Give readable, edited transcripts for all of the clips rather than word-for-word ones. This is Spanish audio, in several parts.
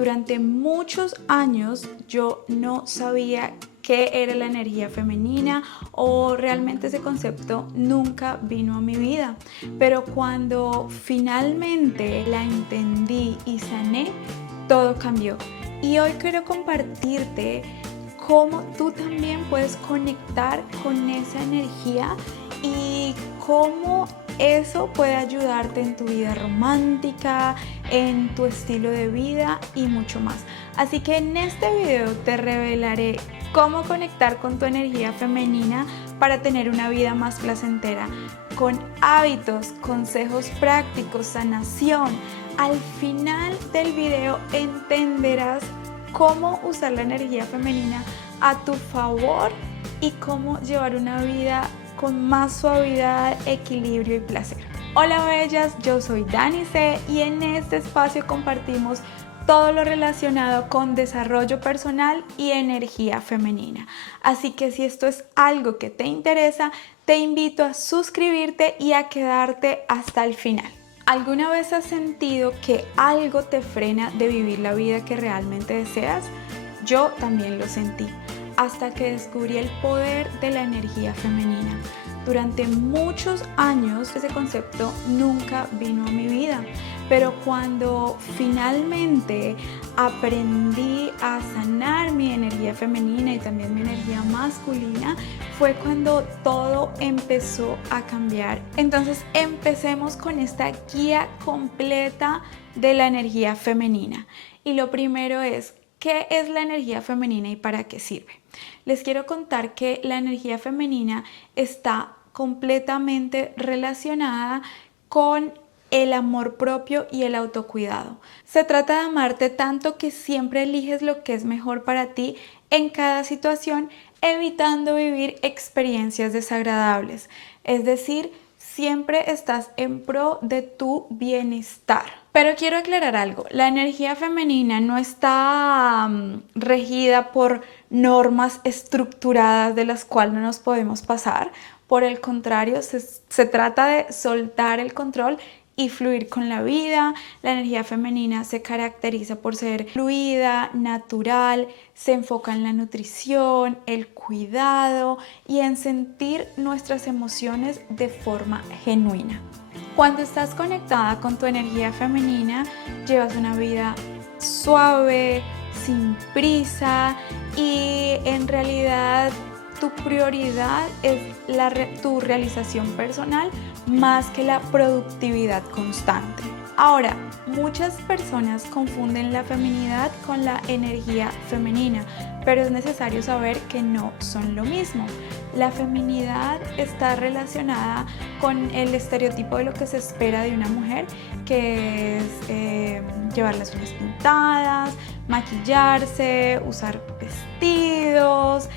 Durante muchos años yo no sabía qué era la energía femenina o realmente ese concepto nunca vino a mi vida. Pero cuando finalmente la entendí y sané, todo cambió. Y hoy quiero compartirte cómo tú también puedes conectar con esa energía y cómo eso puede ayudarte en tu vida romántica, en tu estilo de vida y mucho más. Así que en este video te revelaré cómo conectar con tu energía femenina para tener una vida más placentera, con hábitos, consejos prácticos, sanación. Al final del video entenderás cómo usar la energía femenina a tu favor y cómo llevar una vida con más suavidad, equilibrio y placer. Hola bellas, yo soy Dani C y en este espacio compartimos todo lo relacionado con desarrollo personal y energía femenina. Así que si esto es algo que te interesa, te invito a suscribirte y a quedarte hasta el final. ¿Alguna vez has sentido que algo te frena de vivir la vida que realmente deseas? Yo también lo sentí, hasta que descubrí el poder de la energía femenina. Durante muchos años ese concepto nunca vino a mi vida, pero cuando finalmente aprendí a sanar mi energía femenina y también mi energía masculina, fue cuando todo empezó a cambiar. Entonces empecemos con esta guía completa de la energía femenina. Y lo primero es, ¿qué es la energía femenina y para qué sirve? Les quiero contar que la energía femenina está completamente relacionada con el amor propio y el autocuidado. Se trata de amarte tanto que siempre eliges lo que es mejor para ti en cada situación, evitando vivir experiencias desagradables. Es decir, siempre estás en pro de tu bienestar. Pero quiero aclarar algo, la energía femenina no está regida por normas estructuradas de las cuales no nos podemos pasar. Por el contrario, se trata de soltar el control y fluir con la vida. La energía femenina se caracteriza por ser fluida, natural, se enfoca en la nutrición, el cuidado y en sentir nuestras emociones de forma genuina. Cuando estás conectada con tu energía femenina, llevas una vida suave, sin prisa y en realidad tu prioridad es tu realización personal más que la productividad constante. Ahora, muchas personas confunden la feminidad con la energía femenina, pero es necesario saber que no son lo mismo. La feminidad está relacionada con el estereotipo de lo que se espera de una mujer, que es llevar las uñas pintadas, maquillarse, usar vestidos,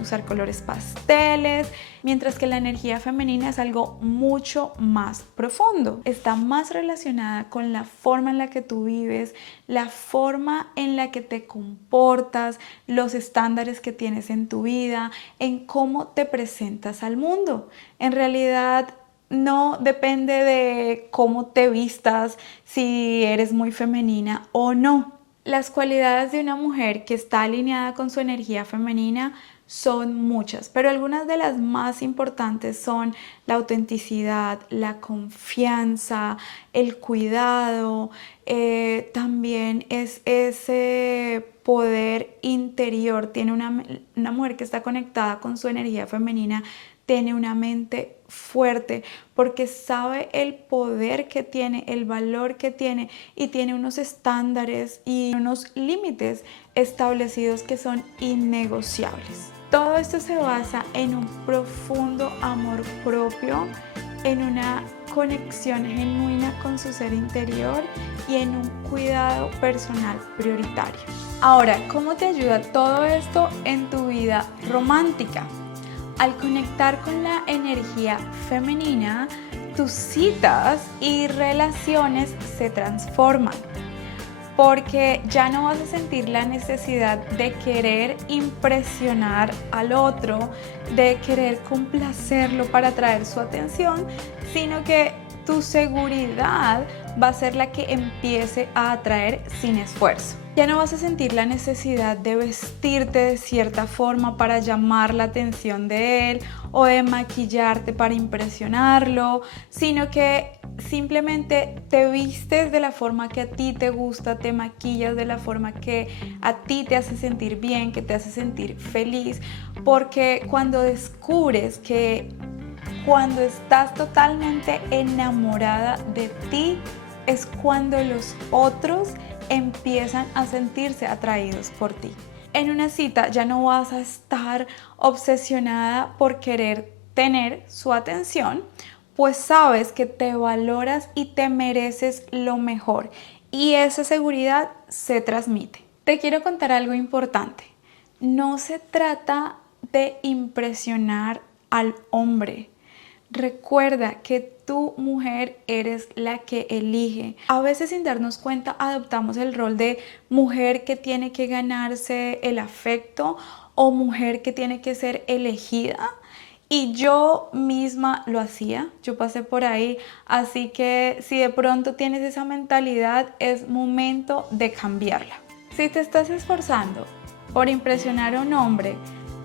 usar colores pasteles, mientras que la energía femenina es algo mucho más profundo. Está más relacionada con la forma en la que tú vives, la forma en la que te comportas, los estándares que tienes en tu vida, en cómo te presentas al mundo. En realidad, no depende de cómo te vistas, si eres muy femenina o no. Las cualidades de una mujer que está alineada con su energía femenina son muchas, pero algunas de las más importantes son la autenticidad, la confianza, el cuidado, también es ese poder interior. Tiene una mujer que está conectada con su energía femenina, tiene una mente fuerte porque sabe el poder que tiene, el valor que tiene y tiene unos estándares y unos límites establecidos que son innegociables. Todo esto se basa en un profundo amor propio, en una conexión genuina con su ser interior y en un cuidado personal prioritario. Ahora, ¿cómo te ayuda todo esto en tu vida romántica? Al conectar con la energía femenina, tus citas y relaciones se transforman, porque ya no vas a sentir la necesidad de querer impresionar al otro, de querer complacerlo para atraer su atención, sino que tu seguridad va a ser la que empiece a atraer sin esfuerzo. Ya no vas a sentir la necesidad de vestirte de cierta forma para llamar la atención de él o de maquillarte para impresionarlo, sino que simplemente te vistes de la forma que a ti te gusta, te maquillas de la forma que a ti te hace sentir bien, que te hace sentir feliz, porque cuando descubres que cuando estás totalmente enamorada de ti, es cuando los otros empiezan a sentirse atraídos por ti. En una cita ya no vas a estar obsesionada por querer tener su atención, pues sabes que te valoras y te mereces lo mejor, y esa seguridad se transmite. Te quiero contar algo importante. No se trata de impresionar al hombre. Recuerda que tú, mujer, eres la que elige. A veces, sin darnos cuenta, adoptamos el rol de mujer que tiene que ganarse el afecto o mujer que tiene que ser elegida. Y yo misma lo hacía, yo pasé por ahí, así que si de pronto tienes esa mentalidad, es momento de cambiarla. Si te estás esforzando por impresionar a un hombre,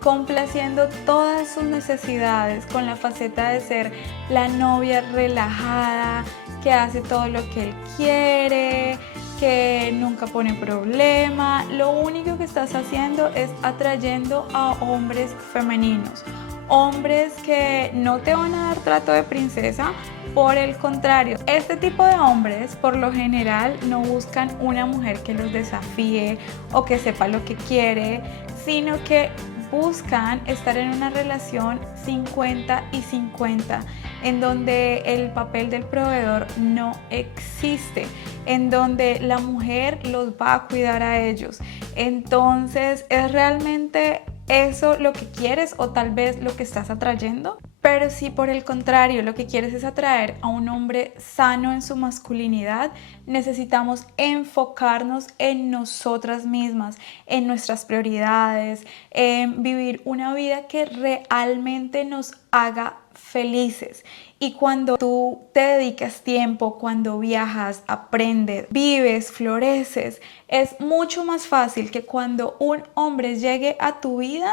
complaciendo todas sus necesidades con la faceta de ser la novia relajada, que hace todo lo que él quiere, que nunca pone problema, lo único que estás haciendo es atrayendo a hombres femeninos. Hombres que no te van a dar trato de princesa, por el contrario, este tipo de hombres por lo general no buscan una mujer que los desafíe o que sepa lo que quiere, sino que buscan estar en una relación 50 y 50, en donde el papel del proveedor no existe, en donde la mujer los va a cuidar a ellos. Entonces, ¿es realmente eso lo que quieres o tal vez lo que estás atrayendo? Pero si por el contrario lo que quieres es atraer a un hombre sano en su masculinidad, necesitamos enfocarnos en nosotras mismas, en nuestras prioridades, en vivir una vida que realmente nos haga felices. Y cuando tú te dedicas tiempo, cuando viajas, aprendes, vives, floreces, es mucho más fácil que cuando un hombre llegue a tu vida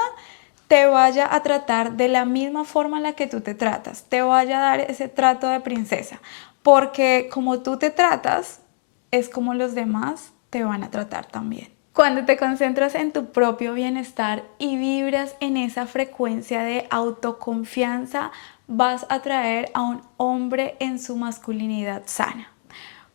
te vaya a tratar de la misma forma en la que tú te tratas, te vaya a dar ese trato de princesa, porque como tú te tratas, es como los demás te van a tratar también. Cuando te concentras en tu propio bienestar y vibras en esa frecuencia de autoconfianza, vas a atraer a un hombre en su masculinidad sana,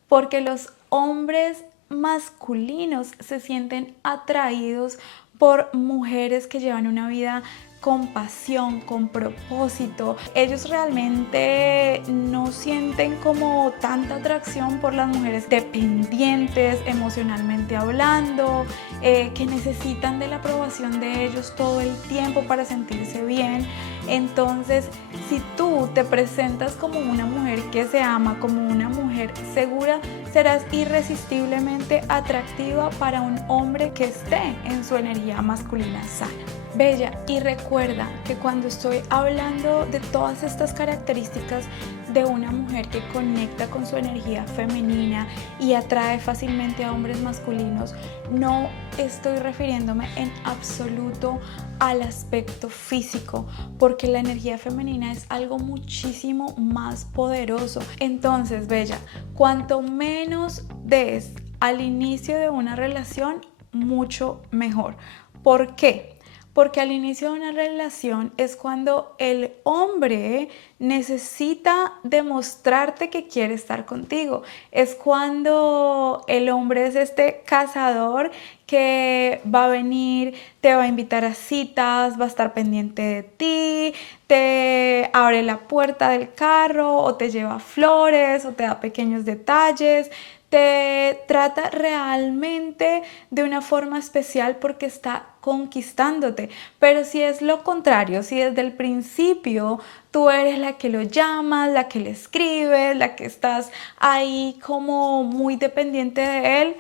porque los hombres masculinos se sienten atraídos por mujeres que llevan una vida con pasión, con propósito. Ellos realmente no sienten como tanta atracción por las mujeres dependientes emocionalmente hablando, que necesitan de la aprobación de ellos todo el tiempo para sentirse bien. Entonces, si tú te presentas como una mujer que se ama, como una mujer segura, serás irresistiblemente atractiva para un hombre que esté en su energía masculina sana. Bella, y recuerda que cuando estoy hablando de todas estas características de una mujer que conecta con su energía femenina y atrae fácilmente a hombres masculinos, no estoy refiriéndome en absoluto al aspecto físico, porque la energía femenina es algo muchísimo más poderoso. Entonces, Bella, cuanto menos des al inicio de una relación, mucho mejor. ¿Por qué? Porque al inicio de una relación es cuando el hombre necesita demostrarte que quiere estar contigo. Es cuando el hombre es este cazador que va a venir, te va a invitar a citas, va a estar pendiente de ti, te abre la puerta del carro o te lleva flores o te da pequeños detalles. Te trata realmente de una forma especial porque está conquistándote. Pero si es lo contrario, si desde el principio tú eres la que lo llamas, la que le escribes, la que estás ahí como muy dependiente de él,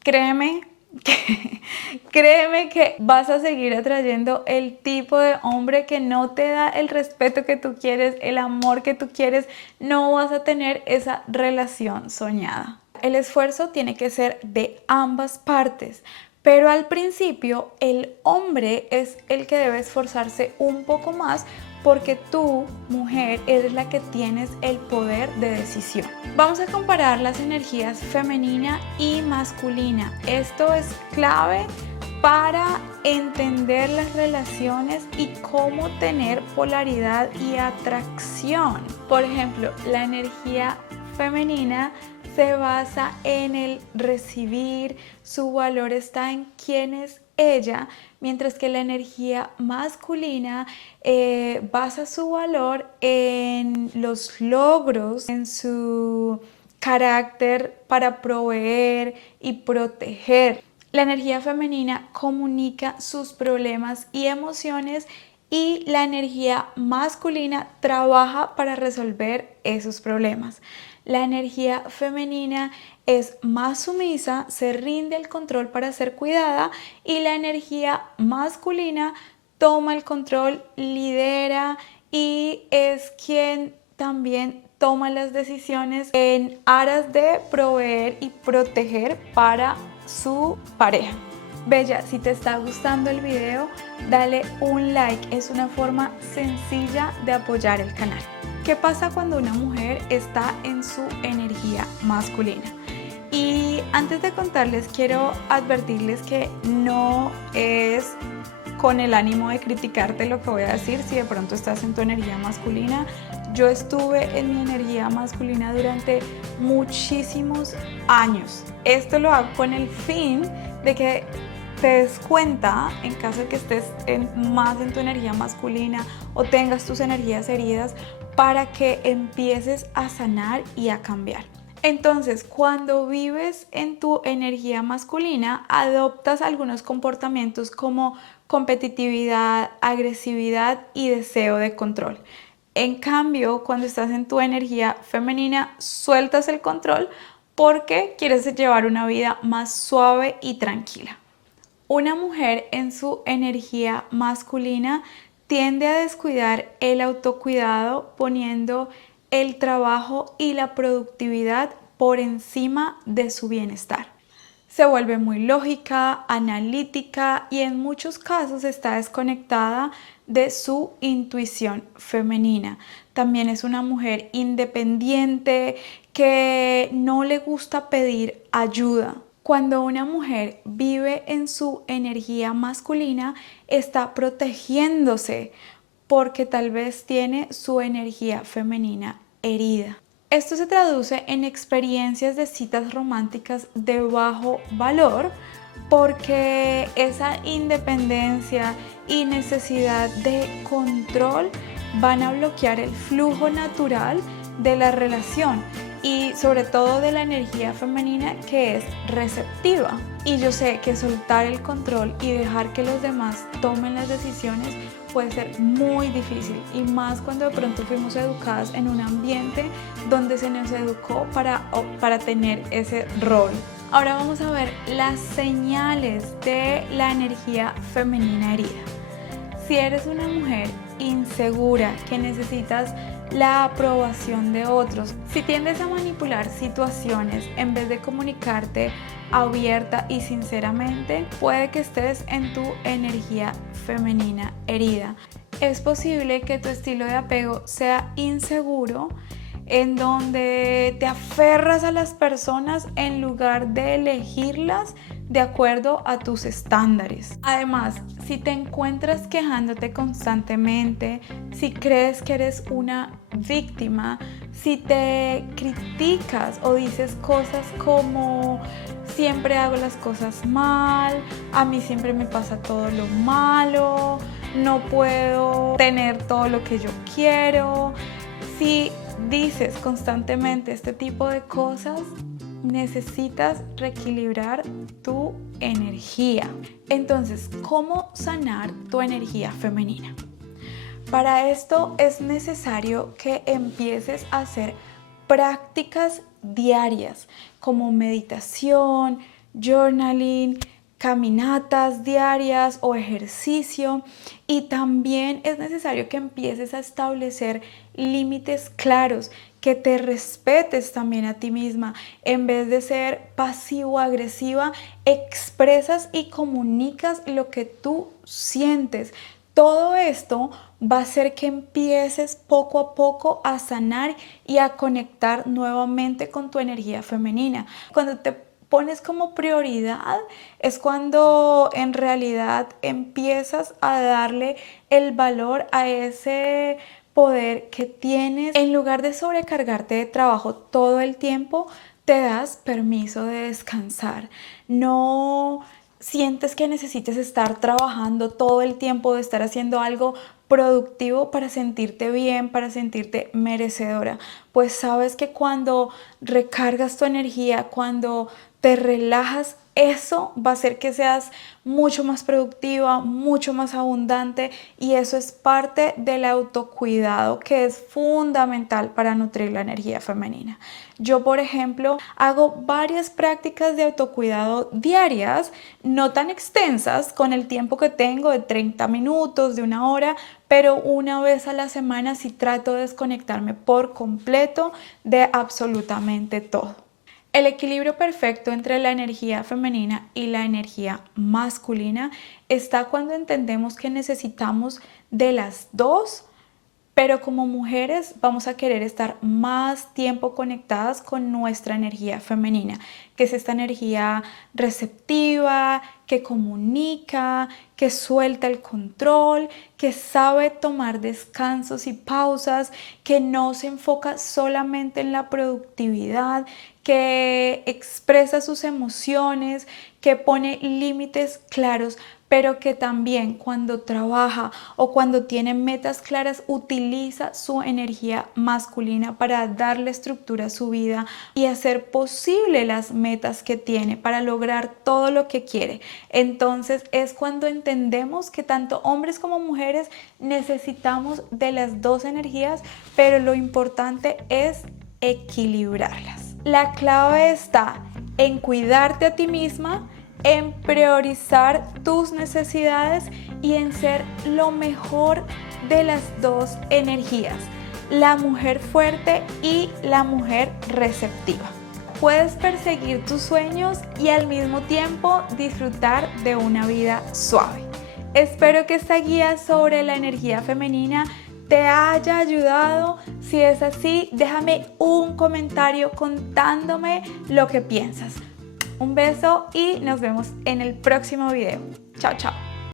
créeme, créeme que vas a seguir atrayendo el tipo de hombre que no te da el respeto que tú quieres, el amor que tú quieres, no vas a tener esa relación soñada. El esfuerzo tiene que ser de ambas partes, pero al principio el hombre es el que debe esforzarse un poco más porque tú, mujer, eres la que tienes el poder de decisión. Vamos a comparar las energías femenina y masculina. Esto es clave para entender las relaciones y cómo tener polaridad y atracción. Por ejemplo, la energía femenina se basa en el recibir, su valor está en quién es ella, mientras que la energía masculina basa su valor en los logros, en su carácter para proveer y proteger. La energía femenina comunica sus problemas y emociones y la energía masculina trabaja para resolver esos problemas. La energía femenina es más sumisa, se rinde al control para ser cuidada y la energía masculina toma el control, lidera y es quien también toma las decisiones en aras de proveer y proteger para su pareja. Bella, si te está gustando el video, dale un like, es una forma sencilla de apoyar el canal. ¿Qué pasa cuando una mujer está en su energía masculina? Y antes de contarles, quiero advertirles que no es con el ánimo de criticarte lo que voy a decir si de pronto estás en tu energía masculina. Yo estuve en mi energía masculina durante muchísimos años. Esto lo hago con el fin de que te des cuenta, en caso de que estés más en tu energía masculina o tengas tus energías heridas, para que empieces a sanar y a cambiar. Entonces, cuando vives en tu energía masculina, adoptas algunos comportamientos como competitividad, agresividad y deseo de control. En cambio, cuando estás en tu energía femenina, sueltas el control porque quieres llevar una vida más suave y tranquila. Una mujer en su energía masculina tiende a descuidar el autocuidado poniendo el trabajo y la productividad por encima de su bienestar. Se vuelve muy lógica, analítica y en muchos casos está desconectada de su intuición femenina. También es una mujer independiente que no le gusta pedir ayuda. Cuando una mujer vive en su energía masculina, está protegiéndose porque tal vez tiene su energía femenina herida. Esto se traduce en experiencias de citas románticas de bajo valor porque esa independencia y necesidad de control van a bloquear el flujo natural de la relación y sobre todo de la energía femenina que es receptiva. Y yo sé que soltar el control y dejar que los demás tomen las decisiones puede ser muy difícil y más cuando de pronto fuimos educadas en un ambiente donde se nos educó para tener ese rol. Ahora vamos a ver las señales de la energía femenina herida. Si eres una mujer insegura que necesitas la aprobación de otros, si tiendes a manipular situaciones en vez de comunicarte abierta y sinceramente, puede que estés en tu energía femenina herida. Es posible que tu estilo de apego sea inseguro, en donde te aferras a las personas en lugar de elegirlas de acuerdo a tus estándares. Además, si te encuentras quejándote constantemente, si crees que eres una víctima, si te criticas o dices cosas como siempre hago las cosas mal, a mí siempre me pasa todo lo malo, no puedo tener todo lo que yo quiero, si dices constantemente este tipo de cosas, necesitas reequilibrar tu energía. Entonces, ¿cómo sanar tu energía femenina? Para esto es necesario que empieces a hacer prácticas diarias como meditación, journaling, caminatas diarias o ejercicio. Y también es necesario que empieces a establecer límites claros, que te respetes también a ti misma. En vez de ser pasivo-agresiva, expresas y comunicas lo que tú sientes. Todo esto va a hacer que empieces poco a poco a sanar y a conectar nuevamente con tu energía femenina. Cuando te pones como prioridad es cuando en realidad empiezas a darle el valor a ese poder que tienes. En lugar de sobrecargarte de trabajo todo el tiempo, te das permiso de descansar. No sientes que necesites estar trabajando todo el tiempo, de estar haciendo algo productivo para sentirte bien, para sentirte merecedora. Pues sabes que cuando recargas tu energía, cuando te relajas, eso va a hacer que seas mucho más productiva, mucho más abundante, y eso es parte del autocuidado que es fundamental para nutrir la energía femenina. Yo, por ejemplo, hago varias prácticas de autocuidado diarias, no tan extensas, con el tiempo que tengo de 30 minutos, de una hora, pero una vez a la semana sí trato de desconectarme por completo de absolutamente todo. El equilibrio perfecto entre la energía femenina y la energía masculina está cuando entendemos que necesitamos de las dos, pero como mujeres vamos a querer estar más tiempo conectadas con nuestra energía femenina, que es esta energía receptiva, que comunica, que suelta el control, que sabe tomar descansos y pausas, que no se enfoca solamente en la productividad, que expresa sus emociones, que pone límites claros, pero que también cuando trabaja o cuando tiene metas claras utiliza su energía masculina para darle estructura a su vida y hacer posible las metas que tiene para lograr todo lo que quiere. Entonces es cuando entendemos que tanto hombres como mujeres necesitamos de las dos energías, pero lo importante es equilibrarlas. La clave está en cuidarte a ti misma, en priorizar tus necesidades y en ser lo mejor de las dos energías, la mujer fuerte y la mujer receptiva. Puedes perseguir tus sueños y al mismo tiempo disfrutar de una vida suave. Espero que esta guía sobre la energía femenina te haya ayudado. Si es así, déjame un comentario contándome lo que piensas. Un beso y nos vemos en el próximo video. Chao, chao.